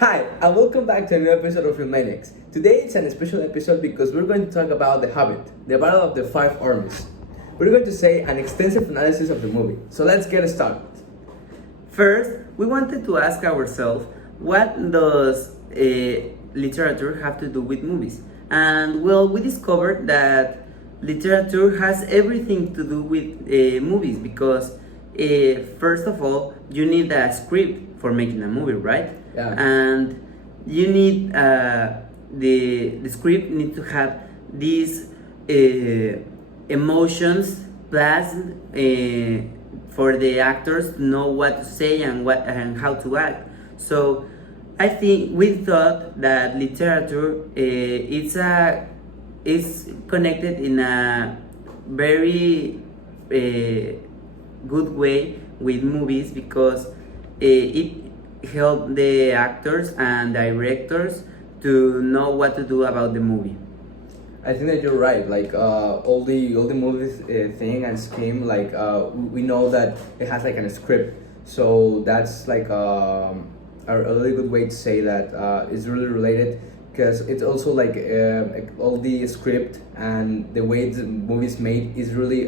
Hi, and welcome back to a new episode of FILMANIACS. Today it's an special episode because we're going to talk about The Hobbit, the Battle of the Five Armies. We're going to say an extensive analysis of the movie, so let's get started. First, we wanted to ask ourselves, what does literature have to do with movies? And well, we discovered that literature has everything to do with movies because, first of all, you need a script for making a movie, right? Yeah. And you need the script need to have these emotions plus for the actors to know what to say and how to act. So I think we thought that literature is connected in a very good way with movies because it helped the actors and directors to know what to do about the movie. I think that you're right. Like all the movies thing and scheme. Like we know that it has like a script. So that's like a really good way to say that it's really related because it's also like all the script and the way the movie is made is really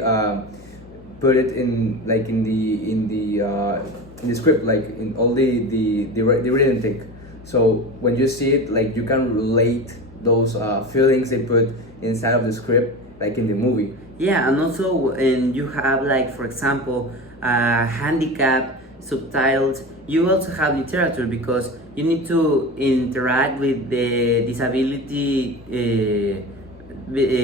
put it in like in the script, like in all the written thing. So when you see it, like you can relate those feelings they put inside of the script, like in the movie. Yeah, and also and you have like for example handicap subtitles. You also have literature because you need to interact with the disability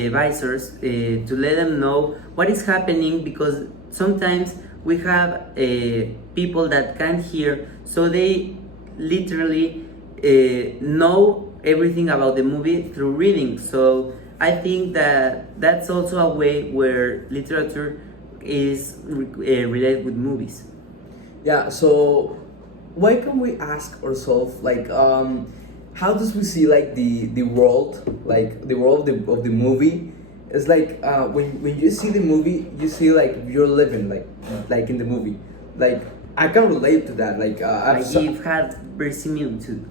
advisors to let them know what is happening because sometimes we have people that can't hear, so they literally know everything about the movie through reading. So I think that that's also a way where literature is related with movies. Yeah. So why can we ask ourselves like how does we see like the world, like the world of the movie? It's like when you see the movie, you see like you're living like in the movie. Like I can relate to that. Like You've had very similar too.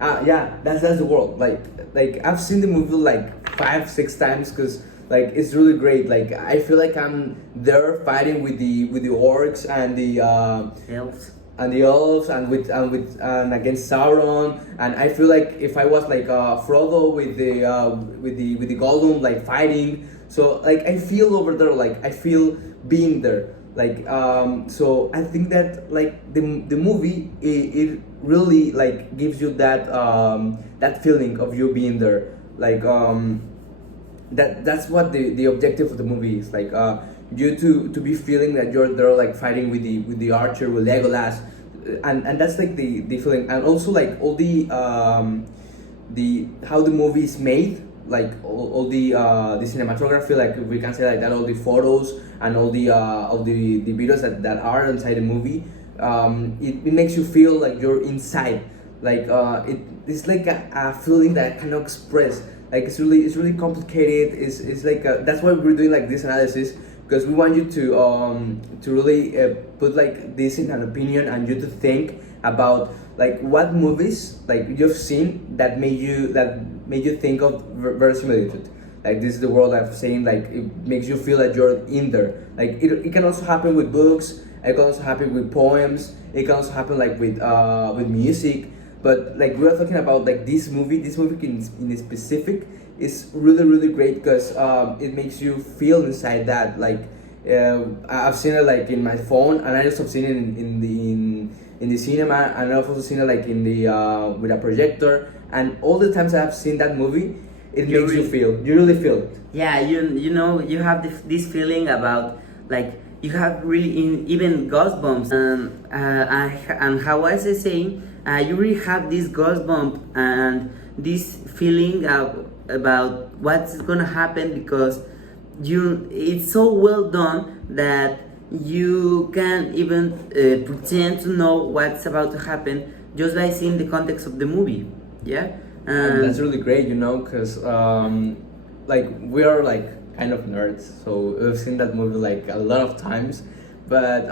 yeah, that's the world. Like I've seen the movie like 5-6 times because like it's really great. Like I feel like I'm there fighting with the orcs and the Elves. and the elves and against Sauron, and I feel like if I was like Frodo with the Gollum like fighting, so like I feel over there, like I feel being there, like so I think that like the movie it really like gives you that that feeling of you being there, like that's what the objective of the movie is, like you to be feeling that you're there like fighting with the archer, with Legolas, and that's like the feeling, and also like all the how the movie is made, like all the cinematography, like we can say like that, all the photos and all the videos that are inside the movie, it makes you feel like you're inside, like it's like a feeling that I cannot express, like it's really complicated. It's like that's why we're doing like this analysis, because we want you to really put like this in an opinion and you to think about like what movies like you've seen that made you think of verisimilitude. Like this is the world I'm saying, like it makes you feel that you're in there. Like it can also happen with books, it can also happen with poems, it can also happen like with music. But like we are talking about like this movie in specific is really great because it makes you feel inside that. Like I've seen it like in my phone, and I also seen it in the cinema, and I've also seen it like in the with a projector. And all the times I've seen that movie, it makes you really feel it. Yeah, you know you have this feeling about like you have really even goosebumps, and how was I saying, you really have this goosebump and this feeling about what's gonna happen because it's so well done that you can even pretend to know what's about to happen just by seeing the context of the movie. Yeah, And that's really great, because like we are like kind of nerds, so we've seen that movie like a lot of times. But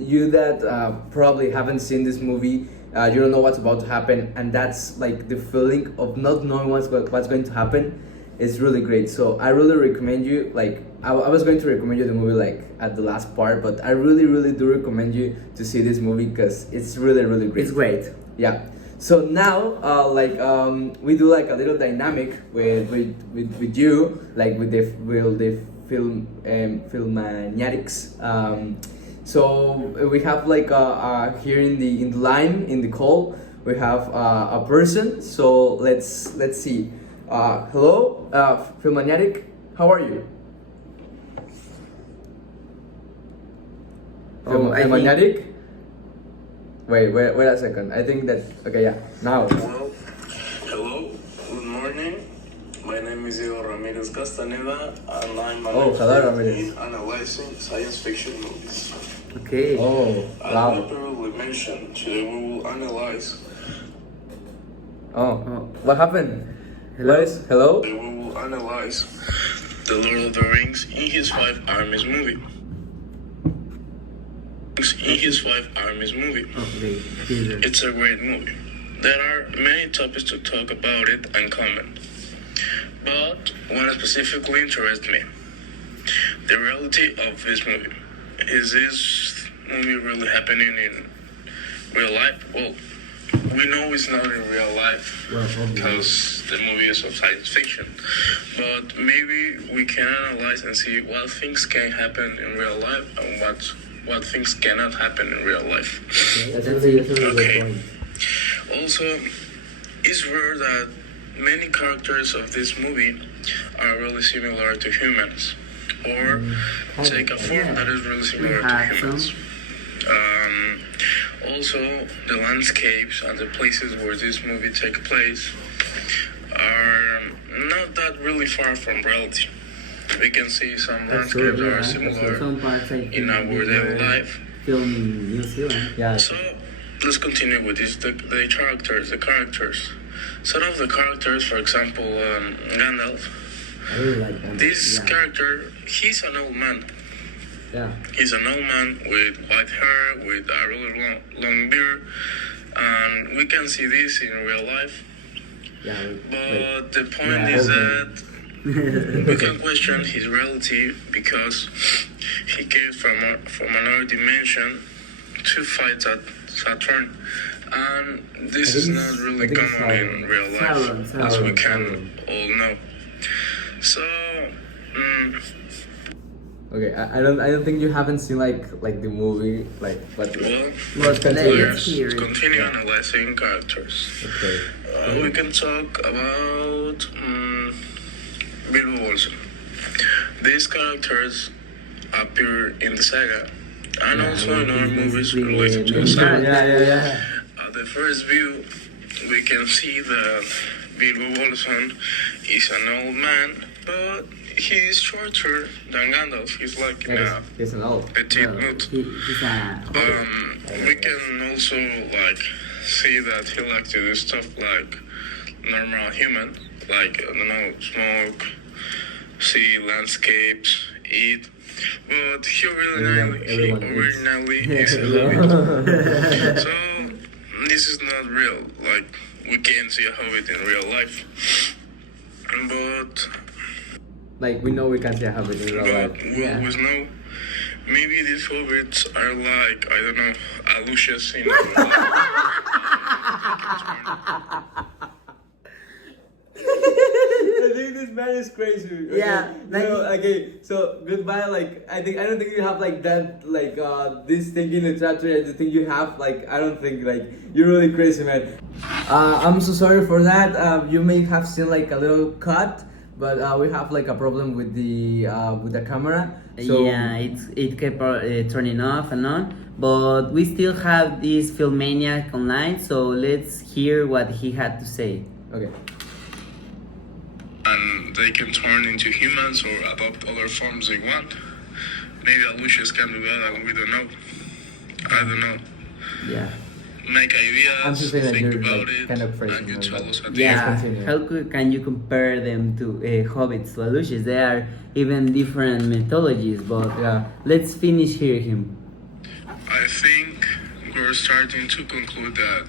you that probably haven't seen this movie, You don't know what's about to happen, and that's like the feeling of not knowing what's going to happen. It's really great. So I really recommend you. Like I was going to recommend you the movie like at the last part, but I really do recommend you to see this movie because it's really great. It's great. Yeah. So now, we do like a little dynamic with you, like with the FILMANIACS. So we have like here in the line in the call we have a person. So let's see. Hello, FILMANIAC. How are you? FILMANIAC. Wait a second. I think that okay. Yeah. Now. Hello. Good morning. My name is Diego Ramirez Castaneda, and I'm hello, Ramirez. Analyzing science fiction movies. Okay. Oh, wow. As I previously mentioned, today we will analyze. Oh, what happened? Hello? Today we will analyze The Lord of the Rings in his 5 Armies movie. Okay. It's a great movie. There are many topics to talk about it and comment, but one specifically interests me: the reality of this movie. Is this movie really happening in real life? Well, we know it's not in real life because the movie is of science fiction, but maybe we can analyze and see what things can happen in real life and what things cannot happen in real life. That's a really good Okay. point. Also, it's rare that many characters of this movie are really similar to humans, or take a form that is really similar to humans. Also, the landscapes and the places where this movie takes place are not that really far from reality. We can see some landscapes that are similar in our daily life. Film in New Zealand. Yeah. So let's continue with this. The characters. Some of the characters, for example, Gandalf. I really like that. This character, he's an old man. Yeah. He's an old man with white hair, with a really long beard, and we can see this in real life. Yeah. But the point is that we can question his reality because he came from another dimension to fight Saturn, and this is not really common in real life, as we can all know. So. Okay, I don't think you haven't seen like the movie but Well, continue. let's continue analyzing characters. Okay. We can talk about Bilbo also. These characters appear in the saga and also in other movies related to the saga. Yeah. At the first view, we can see that Bilbo Bolsón is an old man, but he's shorter than Gandalf. He's like He's an old. petite nut. He's a We can also see that he likes to do stuff like normal human, like I don't know, smoke, see landscapes, eat. But he originally is a hobbit. So this is not real. Like we can't see a hobbit in real life. But we know we can't see a hobbit in real life. we always know. Maybe these hobbits are like, I don't know, Aluxes in I think this man is crazy. Okay? Yeah, Okay. So goodbye. I don't think you have that this thing in the tattoo. The thing you have I don't think you're really crazy, man. I'm so sorry for that. You may have seen a little cut, but we have a problem with the camera. So yeah, it kept turning off and on, but we still have this Filmaniac online, so let's hear what he had to say. Okay. and they can turn into humans or adopt other forms they want. Maybe Aluxes can do that, and we don't know. I don't know. Yeah. Make I'm just ideas, saying think you're about it, kind of crazy, and you tell us at the Yeah, end. continue. how can you compare them to Hobbits to Aluxes? They are even different mythologies, but Yeah. let's finish hear him. I think we're starting to conclude that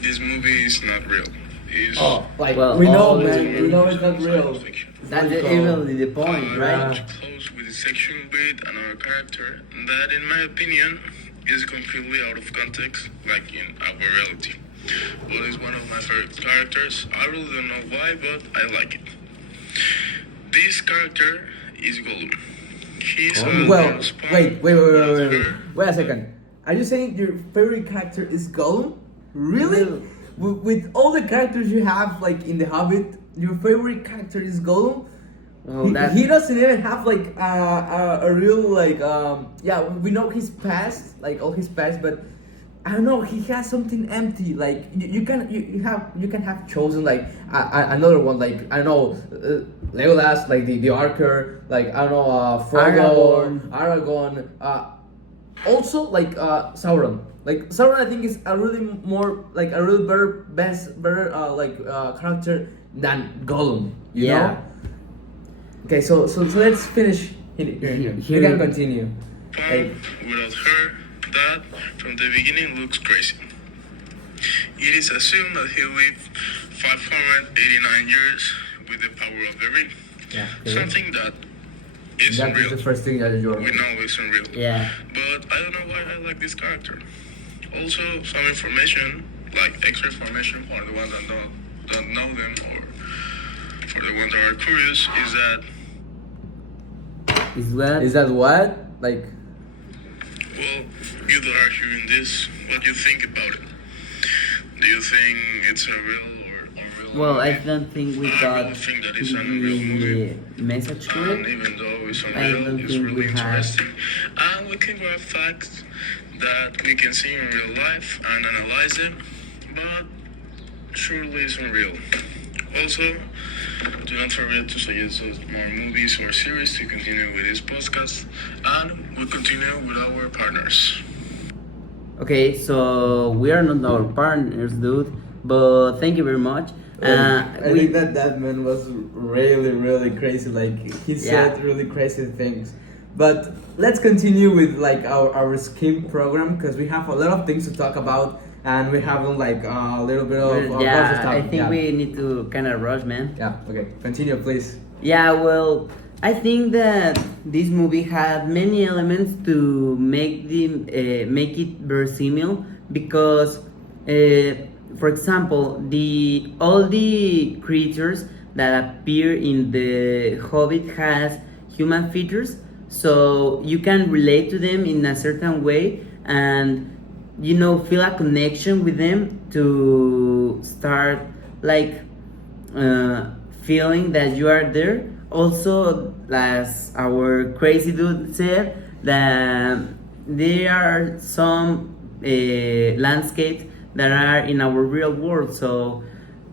this movie is not real. It's Like Well, we know, all man. the- We know it's not real. fiction. That's Logical. even the point, I right? want to close with a section with another character that, in my opinion, is completely out of context, like in our reality. But it's one of my favorite characters. I really don't know why, but I like it. This character is Gollum. He's a Well, little spawn wait a second. Are you saying your favorite character is Gollum? Really? No. With all the characters you have, like in The Hobbit, your favorite character is Gollum? Well, He doesn't even have like a real like yeah, we know his past, like all his past, but I don't know, he has something empty. Like you can have chosen like another one, like I don't know, Legolas, like the Archer, like I don't know, Frodo, Aragorn, also like Sauron. Like Sauron, I think is a really more like a really better character than Gollum. You Yeah. know? Okay, so let's finish here. We can continue. Like, without her, that from the beginning looks crazy. It is assumed that he lived 589 years with the power of the ring. yeah, Something that isn't that is real. the first thing that you're. We know isn't real. Yeah. But I don't know why I like this character. Also, some information, like extra information for the ones that don't know them, or for the ones that are curious, is that Is what? Is that what? Like, well, you that are hearing this, what do you think about it? Do you think it's a real or unreal Well, I movie? don't think we I got really think that it's an unreal movie. the message to And it. even though it's I unreal, don't it's think really we have. interesting. And we can grab facts that we can see in real life and analyze them, but surely it's unreal. Also, do not forget to suggest us more movies or series to continue with this podcast, and we'll continue with our partners. Okay, so we are not our partners, dude. But thank you very much. I think that man was really crazy. Like he said Yeah. really crazy things. But let's continue with like our scheme program because we have a lot of things to talk about and we have like a little bit of rush Yeah, stuff. I think Yeah. we need to kind of rush, man. Yeah. Okay. Continue, please. Yeah, well, I think that this movie had many elements to make it versatile because, for example, all the creatures that appear in the Hobbit has human features, so you can relate to them in a certain way and feel a connection with them to start like feeling that you are there. Also, as our crazy dude said, that there are some landscapes that are in our real world. So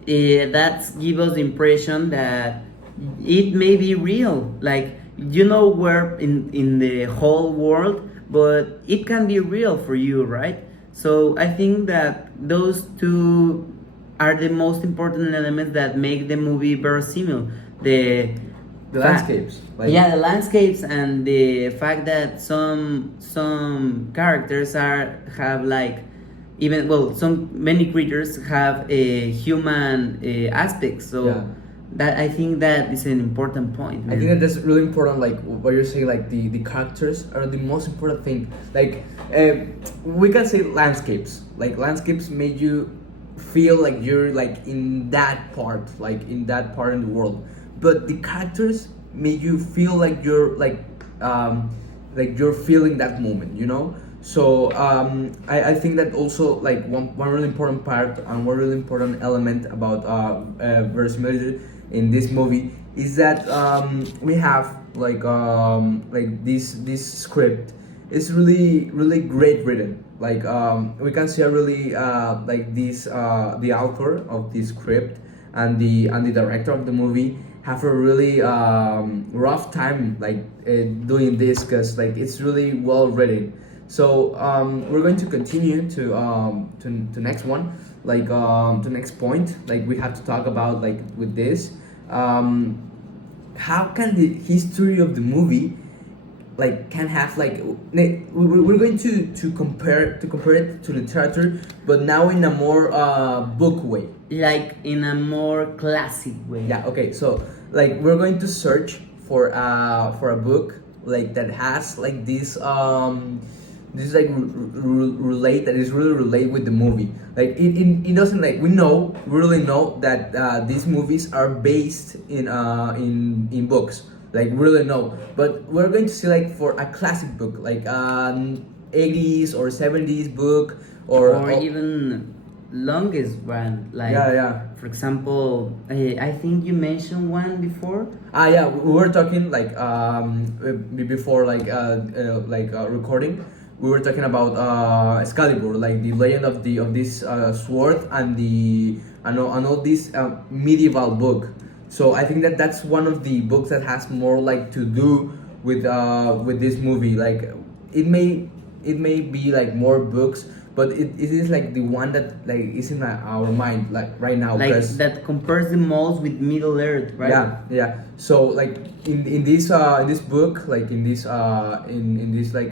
that gives us the impression that it may be real. Like where in the whole world, but it can be real for you, right? So I think that those two are the most important elements that make the movie versatile. The landscapes. the landscapes and the fact that some characters have like many creatures have a human aspect. So Yeah. that I think that is an important point. I Man. think that that's really important. Like what you're saying, like the characters are the most important thing. Like we can say landscapes. Like landscapes made you feel like you're like in that part in the world. But the characters make you feel like you're like you're feeling that moment. So I think that also like one really important part and one really important element about verisimilitude in this movie is that we have like this script is really great written. Like we can see a really like this the author of this script and the director of the movie have a really rough time like doing this because like it's really well written. So we're going to continue to next one, like to next point. Like we have to talk about like with this, how can the history of the movie like can have like we're going to compare it to literature, but now in a more book way. Like in a more classic way. Yeah. Okay. So like we're going to search for a book like that has like this like relate that is really relate with the movie. Like it doesn't like we really know that these movies are based in books. Like really know, but we're going to see like for a classic book like 80s or 70s book Or even longest one, like yeah. for example, I think you mentioned one before. Yeah, we were talking like before recording. We were talking about Excalibur, like the legend of this sword and all this medieval book. So I think that that's one of the books that has more like to do with this movie. Like it may be like more books, but it is like the one that like is in our mind like right now. Like 'cause- that compares the most with Middle Earth, right? Yeah. So like in this book, like in this like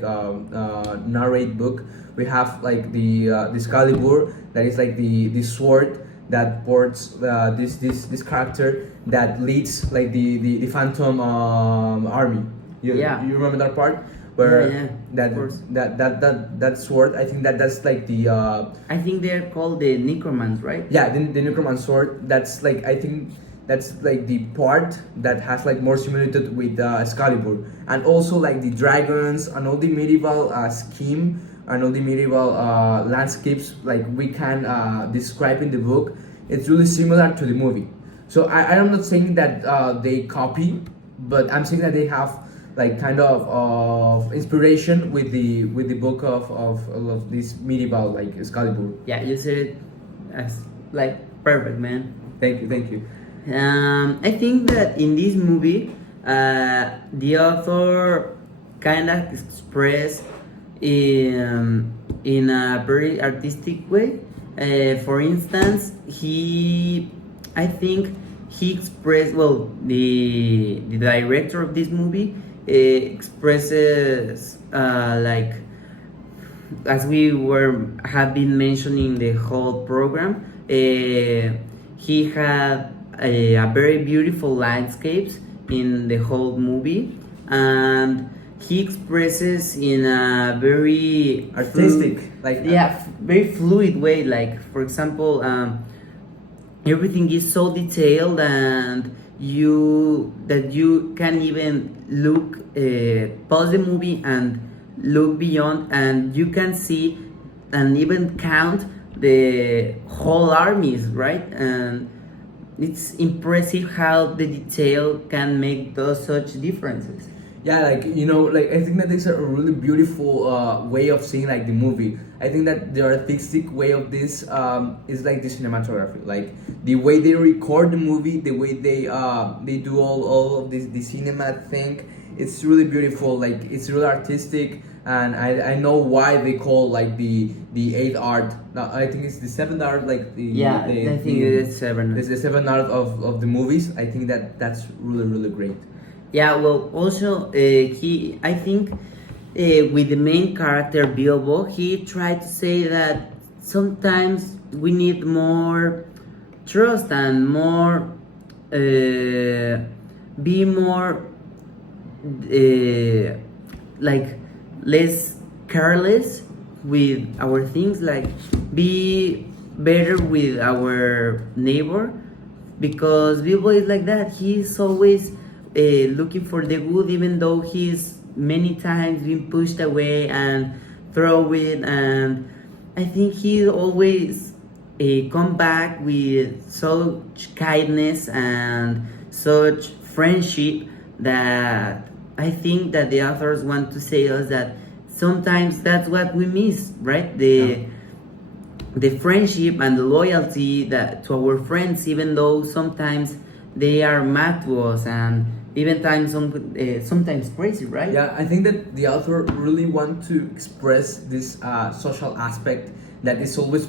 narrate book, we have like the Excalibur that is like the sword that ports this character that leads like the Phantom army. You remember that part where of course. that sword? I think that's like the I think they're called the Necromans, right? yeah, the necromancer sword. That's like I think that's like the part that has like more similitude with Excalibur, and also like the dragons and all the medieval scheme and all the medieval landscapes like we can describe in the book. It's really similar to the movie. So I'm not saying that they copy, but I'm saying that they have like kind of inspiration with the book of this medieval like Excalibur. Yeah, you said it as like perfect, man. Thank you. I think that in this movie, the author kind of expressed in a very artistic way. For instance, I think he expressed, well, the director of this movie expresses like, as we have been mentioning the whole program, he had a very beautiful landscapes in the whole movie, and he expresses in a very Artistic, very fluid way. Like for example, everything is so detailed, and you can even look pause the movie and look beyond, and you can see and even count the whole armies, right? And it's impressive how the detail can make those such differences. Yeah, like like I think that is a really beautiful way of seeing like the movie. I think that the artistic way of this is like the cinematography, like the way they record the movie, the way they do all of this the cinema thing. It's really beautiful. Like it's really artistic, and I know why they call like the eighth art. I think it's the seventh art. Like I think it is seven. It's the seventh art of the movies. I think that's really great. Yeah, well, also I think with the main character Bilbo, he tried to say that sometimes we need more trust and more be more like less careless with our things, like be better with our neighbor, because Bilbo is like that. He's always looking for the good, even though he's many times been pushed away and throw it. And I think he always come back with such kindness and such friendship that I think that the authors want to say us that sometimes that's what we miss, right? The friendship and the loyalty that to our friends, even though sometimes they are mad to us and even sometimes crazy, right? Yeah, I think that the author really want to express this social aspect that is always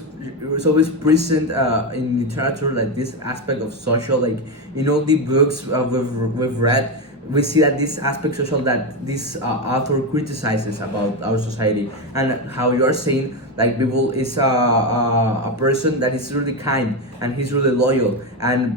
present in literature, like this aspect of social, like in all the books we've read. we see that this aspect social that this author criticizes about our society, and how you are saying like Bibble is a person that is really kind and he's really loyal, and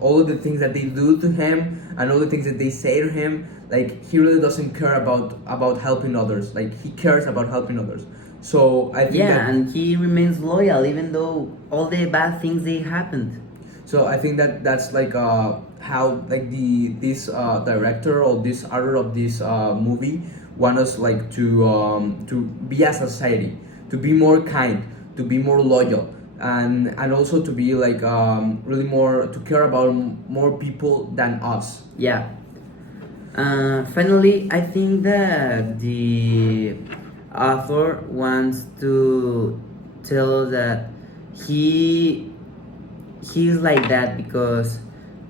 all of the things that they do to him and all the things that they say to him, like he really doesn't care about helping others. Like he cares about helping others. So I think that, and he remains loyal even though all the bad things they happened. so I think that that's like how like this director or this author of this movie want us like to be a society, to be more kind, to be more loyal, and also to be like really more to care about more people than us. Yeah. Finally, I think that the author wants to tell us that he's like that because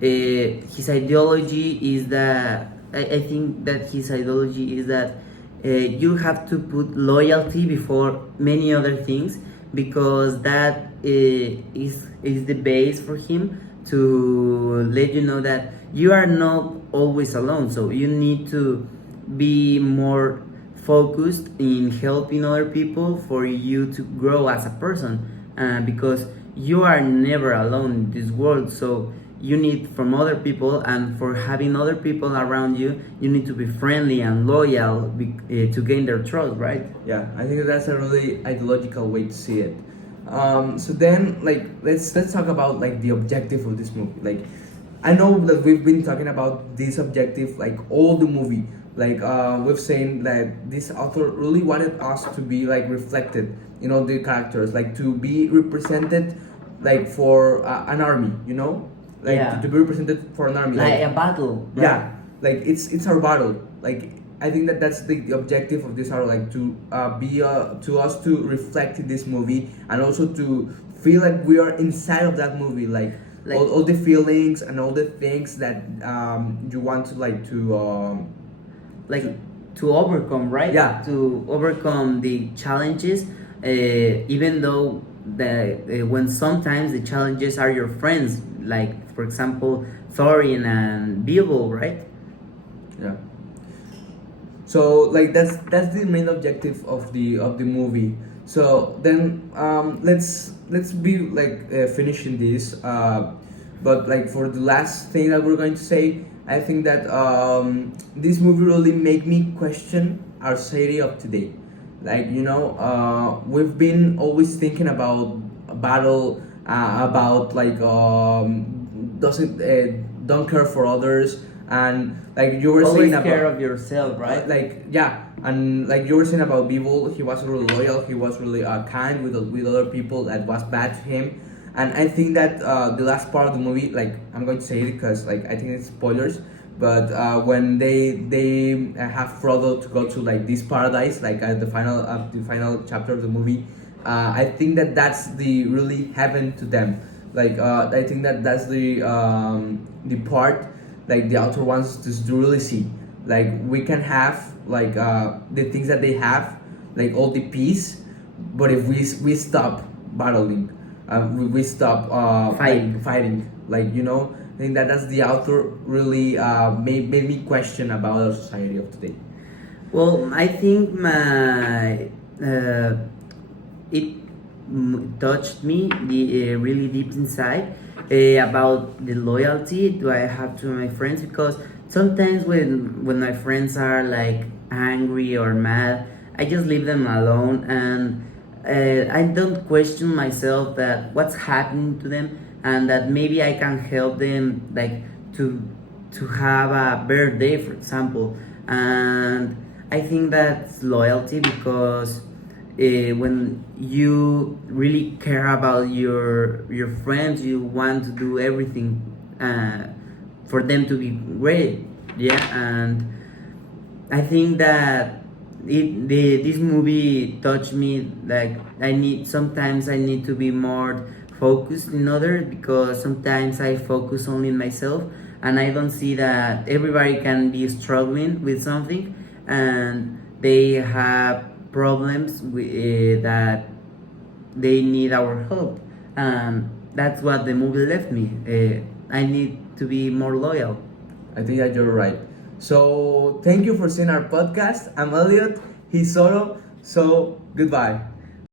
his ideology is that I think that his ideology is that you have to put loyalty before many other things, because that is the base for him to let you know that you are not always alone. So you need to be more focused in helping other people for you to grow as a person, because you are never alone in this world. So you need from other people, and for having other people around you, you need to be friendly and loyal to gain their trust, right? Yeah, I think that's a really ideological way to see it. So then, like, let's talk about like the objective of this movie. Like, I know that we've been talking about this objective like all the movie. Like, we've saying that this author really wanted us to be like reflected, you know, the characters, like to be represented, like for an army, you know, like Yeah. to be represented for an army, Like a battle, right? yeah, like it's our battle. Like I think that that's the objective of this art, like to be to us to reflect in this movie, and also to feel like we are inside of that movie, like all the feelings and all the things that you want to like to overcome, right? Yeah. To overcome the challenges, even though when sometimes the challenges are your friends, like for example Thorin and Bilbo, right? yeah. So like that's the main objective of the movie. So then let's be like finishing this. But like for the last thing that we're going to say, I think that this movie really made me question our society of today. Like, you know, we've been always thinking about a battle, about like doesn't don't care for others, and like you were Always saying care about of yourself, right? like yeah, and like you were saying about Bibble, he was really loyal, he was really kind with other people that was bad to him. And I think that the last part of the movie, like I'm going to say it because like I think it's spoilers, but when they have Frodo to go to like this paradise, like at the final chapter of the movie, I think that that's the really heaven to them. Like I think that that's the part like the author wants us to really see. Like we can have like the things that they have, like all the peace, but if we stop battling, we stop fighting, like, you know, I think that that's the author really made me question about our society of today. Well, I think my it touched me really deep inside about the loyalty do I have to my friends, because sometimes when my friends are like angry or mad, I just leave them alone, and I don't question myself that what's happening to them, and that maybe I can help them, like to have a better day, for example. And I think that's loyalty, because when you really care about your friends, you want to do everything for them to be great. Yeah. And I think that this movie touched me. Like sometimes I need to be more focused in others, because sometimes I focus only in myself, and I don't see that everybody can be struggling with something, and they have problems that they need our help. That's what the movie left me. I need to be more loyal. I think that you're right. So thank you for seeing our podcast. I'm Elliot. He's Soro. So goodbye.